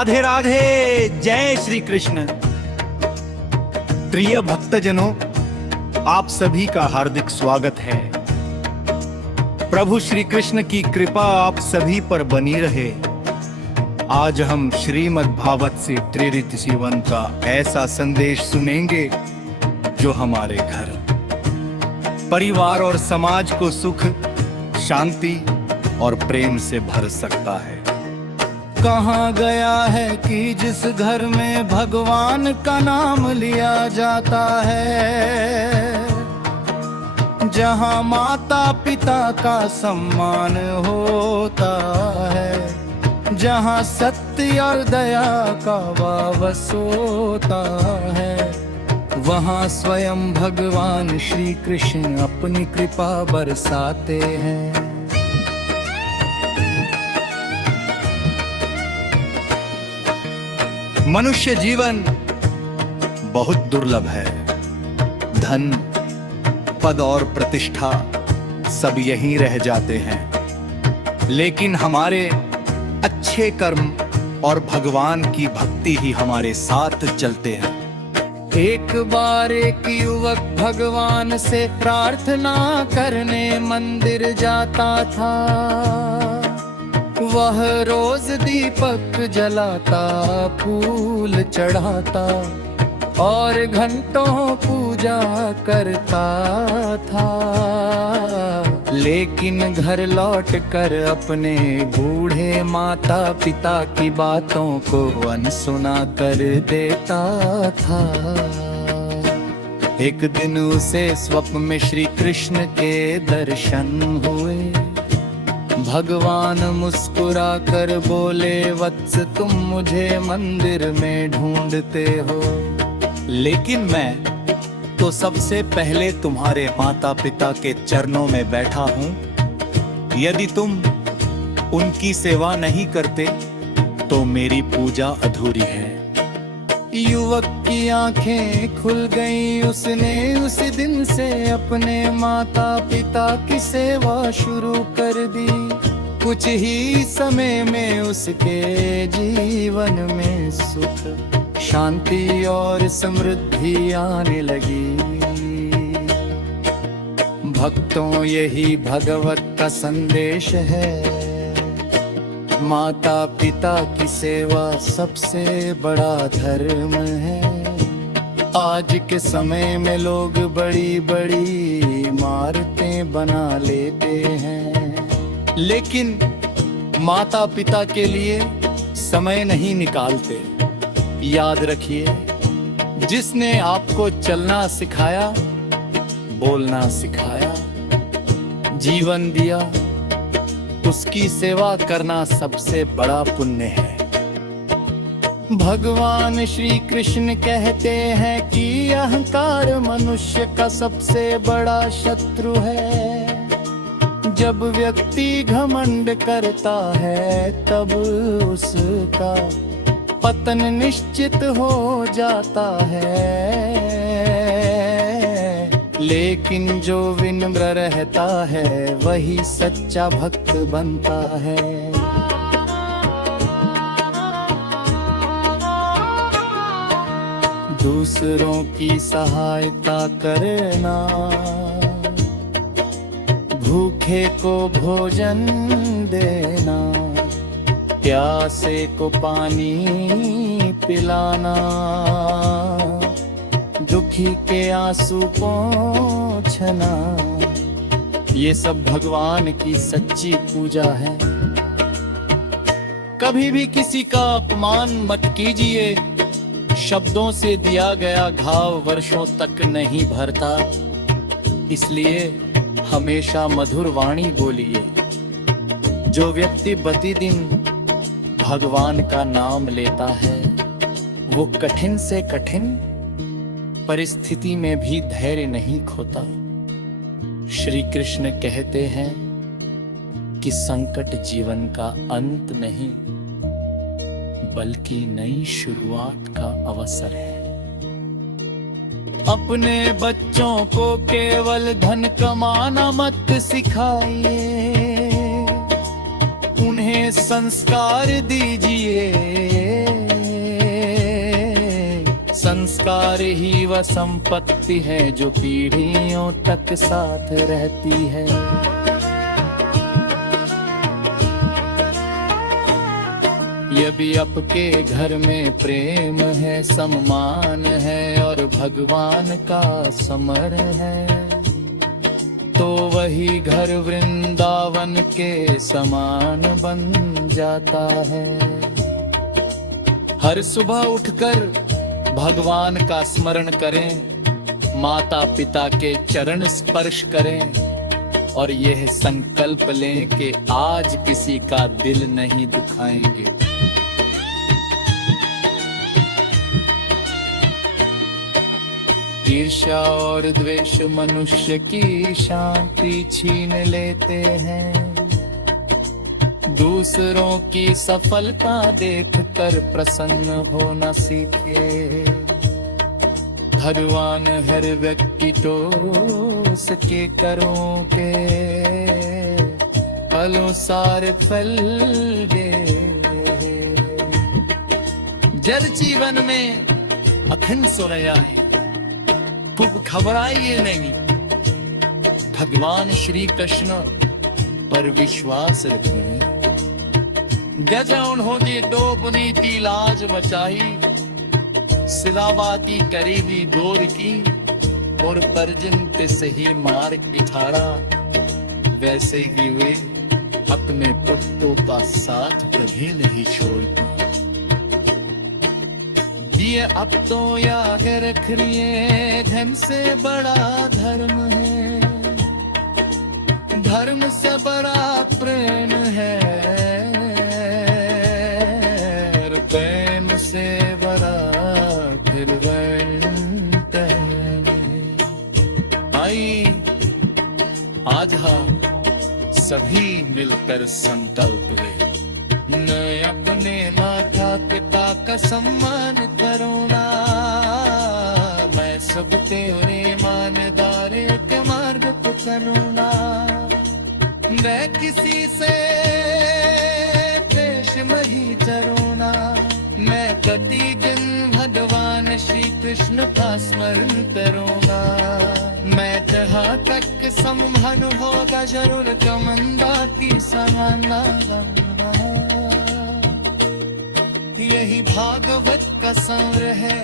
राधे राधे, जय श्री कृष्ण। प्रिय भक्तजनों, आप सभी का हार्दिक स्वागत है। प्रभु श्री कृष्ण की कृपा आप सभी पर बनी रहे। आज हम श्रीमद् भागवत से प्रेरित जीवन का ऐसा संदेश सुनेंगे जो हमारे घर, परिवार और समाज को सुख, शांति और प्रेम से भर सकता है। कहाँ गया है कि जिस घर में भगवान का नाम लिया जाता है, जहाँ माता पिता का सम्मान होता है, जहाँ सत्य और दया का वास होता है, वहाँ स्वयं भगवान श्री कृष्ण अपनी कृपा बरसाते हैं। मनुष्य जीवन बहुत दुर्लभ है। धन, पद और प्रतिष्ठा सब यहीं रह जाते हैं, लेकिन हमारे अच्छे कर्म और भगवान की भक्ति ही हमारे साथ चलते हैं। एक बार एक युवक भगवान से प्रार्थना करने मंदिर जाता था। वह रोज दीपक जलाता, फूल चढ़ाता और घंटों पूजा करता था, लेकिन घर लौट कर अपने बूढ़े माता पिता की बातों को अनसुना कर देता था। एक दिन उसे स्वप्न में श्री कृष्ण के दर्शन हुए। भगवान मुस्कुरा कर बोले, वत्स तुम मुझे मंदिर में ढूंढते हो, लेकिन मैं तो सबसे पहले तुम्हारे माता पिता के चरणों में बैठा हूँ। यदि तुम उनकी सेवा नहीं करते तो मेरी पूजा अधूरी है। युवक की आंखें खुल गईं, उसने उसी दिन से अपने माता पिता की सेवा शुरू कर दी। कुछ ही समय में उसके जीवन में सुख, शांति और समृद्धि आने लगी। भक्तों, यही भगवत का संदेश है। माता पिता की सेवा सबसे बड़ा धर्म है। आज के समय में लोग बड़ी बड़ी इमारतें बना लेते हैं, लेकिन माता पिता के लिए समय नहीं निकालते। याद रखिए, जिसने आपको चलना सिखाया, बोलना सिखाया, जीवन दिया, उसकी सेवा करना सबसे बड़ा पुण्य है। भगवान श्री कृष्ण कहते हैं कि अहंकार मनुष्य का सबसे बड़ा शत्रु है। जब व्यक्ति घमंड करता है तब उसका पतन निश्चित हो जाता है, लेकिन जो विनम्र रहता है वही सच्चा भक्त बनता है। दूसरों की सहायता करना, भूखे को भोजन देना, प्यासे को पानी पिलाना, दुखी के आंसू पोंछना, ये सब भगवान की सच्ची पूजा है। कभी भी किसी का अपमान मत कीजिए। शब्दों से दिया गया घाव वर्षों तक नहीं भरता, इसलिए हमेशा मधुर वाणी बोलिए। जो व्यक्ति प्रतिदिन भगवान का नाम लेता है, वो कठिन से कठिन परिस्थिति में भी धैर्य नहीं खोता। श्री कृष्ण कहते हैं कि संकट जीवन का अंत नहीं, बल्कि नई शुरुआत का अवसर है। अपने बच्चों को केवल धन कमाना मत सिखाइए, उन्हें हमें संस्कार दीजिए, संस्कार ही वह संपत्ति है जो पीढ़ियों तक साथ रहती है। यदि आपके घर में प्रेम है, सम्मान है और भगवान का समर है, तो वही घर वृंदावन के समान बन जाता है। हर सुबह उठकर भगवान का स्मरण करें, माता पिता के चरण स्पर्श करें और यह संकल्प लें कि आज किसी का दिल नहीं दुखाएंगे। ईर्ष्या और द्वेष मनुष्य की शांति छीन लेते हैं। दूसरों की सफलता देखकर प्रसन्न होना सीखे। भगवान हर व्यक्ति टोस के करों के अनुसार फल दे। जड़ जीवन में अखंड सोया है, खूब घबराइए नहीं। भगवान श्री कृष्ण पर विश्वास रखें। गजा उन्होंने दो पुनीति लाज बचाई, सिलावाती करीबी दौर की और परजन पे सही मार इठारा। वैसे ही वे अपने पुत्रों का साथ कभी नहीं छोड़ती। ये अब तो याद रख रहिए, धन से बड़ा धर्म है, धर्म से बड़ा प्रेम है, प्रेम से बड़ा फिर आई। आज हम सभी मिलकर संकल्प लें, न अपने माता पिता का सम्मान करो ना, मैं सब तेरे ईमानदार के मार्ग को करूँ ना। मैं किसी से पेश नहीं करूँ ना, मैं प्रतिदिन भगवान श्री कृष्ण का स्मरण करूँगा। मैं जहाँ तक संभव होगा जरूर कमंदा की सराहना करूँगा। यही भागवत का सार है।